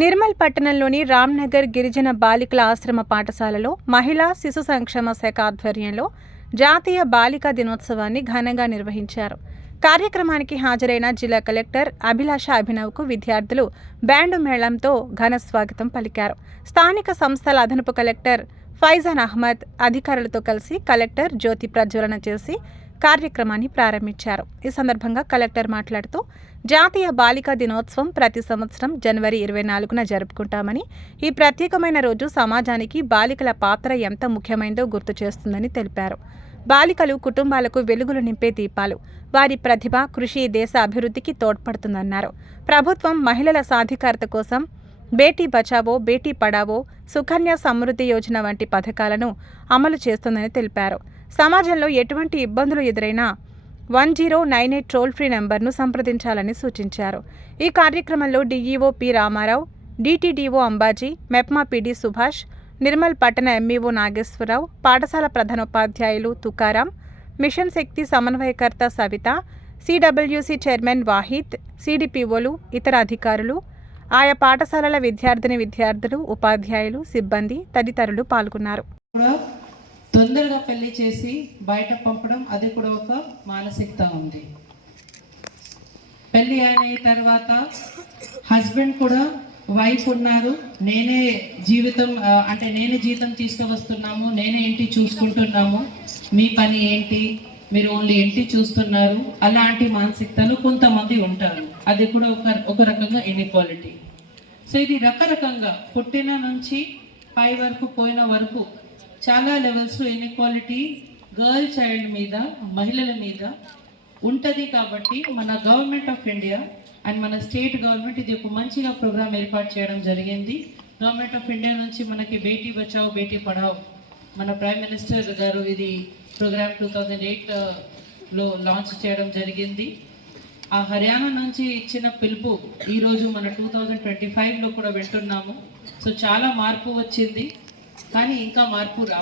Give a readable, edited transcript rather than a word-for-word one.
నిర్మల్ పట్టణంలోని రామ్నగర్ గిరిజన బాలికల ఆశ్రమ పాఠశాలలో మహిళా శిశు సంక్షేమ శాఖ ఆధ్వర్యంలో జాతీయ బాలికా దినోత్సవాన్ని ఘనంగా నిర్వహించారు. కార్యక్రమానికి హాజరైన జిల్లా కలెక్టర్ అభిలాష అభినవ్కు విద్యార్థులు బ్యాండు మేళంతో ఘన స్వాగతం పలికారు. స్థానిక సంస్థల అదనపు కలెక్టర్ ఫైజాన్ అహ్మద్ అధికారులతో కలిసి కలెక్టర్ జ్యోతి ప్రజ్వలన చేసి కార్యక్రమాన్ని ప్రారంభించారు. ఈ సందర్భంగా కలెక్టర్ మాట్లాడుతూ జాతీయ బాలికా దినోత్సవం ప్రతి సంవత్సరం జనవరి 24న జరుపుకుంటామని, ఈ ప్రత్యేకమైన రోజు సమాజానికి బాలికల పాత్ర ఎంత ముఖ్యమైనదో గుర్తు చేస్తుందని తెలిపారు. బాలికలు కుటుంబాలకు వెలుగులు నింపే దీపాలు. వారి ప్రతిభ, కృషి దేశ అభివృద్ధికి తోడ్పడుతుందన్నారు. ప్రభుత్వం మహిళల సాధికారత కోసం బేటీ బచావో, బేటీ పడావో, సుకన్య సమృద్ధి యోజన వంటి పథకాలను అమలు చేస్తుందని తెలిపారు. సమాజంలో ఎటువంటి ఇబ్బందులు ఎదురైనా 1098 టోల్ ఫ్రీ నెంబర్ను సంప్రదించాలని సూచించారు. ఈ కార్యక్రమంలో DEO P Ramarao, DTDO Ambaji, MEPMA PD Subhash, Nirmal పట్టణ ఎంఈఓ నాగేశ్వరరావు, పాఠశాల ప్రధానోపాధ్యాయులు తుకారాం, మిషన్ శక్తి సమన్వయకర్త సవిత, సిడబ్ల్యూసి చైర్మన్ వాహిద్, సిడిపిఓలు, ఇతర అధికారులు, ఆయా పాఠశాలల విద్యార్థులు, ఉపాధ్యాయులు, సిబ్బంది తదితరులు పాల్గొన్నారు. తొందరగా పెళ్లి చేసి బయట పంపడం అది కూడా ఒక మానసికత ఉంది. పెళ్లి అయిన తర్వాత హస్బెండ్ కూడా వైఫ్ ఉన్నారు, నేనే జీతం తీసుకువస్తున్నాము, నేనే ఇంటి చూసుకుంటున్నాము, మీ పని ఏంటి, మీరు ఓన్లీ ఇంటి చూస్తున్నారు, అలాంటి మానసికతలు కొంతమంది ఉంటారు. అది కూడా ఒక రకంగా ఇన్ఈక్వాలిటీ. సో ఇది రకరకంగా పుట్టిన నుంచి పై వరకు పోయిన వరకు చాలా లెవెల్స్లో ఇన్ఈక్వాలిటీ గర్ల్ చైల్డ్ మీద, మహిళల మీద ఉంటుంది. కాబట్టి మన గవర్నమెంట్ ఆఫ్ ఇండియా అండ్ మన స్టేట్ గవర్నమెంట్ ఇది ఒక మంచిగా ప్రోగ్రామ్ ఏర్పాటు చేయడం జరిగింది. గవర్నమెంట్ ఆఫ్ ఇండియా నుంచి మనకి బేటీ బచావో బేటీ పడావో మన ప్రైమ్ మినిస్టర్ గారు ఇది ప్రోగ్రామ్ 2008లో లాంచ్ చేయడం జరిగింది. ఆ హర్యానా నుంచి ఇచ్చిన పిలుపు ఈరోజు మన 2025లో కూడా వింటున్నాము. సో చాలా మార్పు వచ్చింది, కానీ ఇంకా మార్పు రావాలి.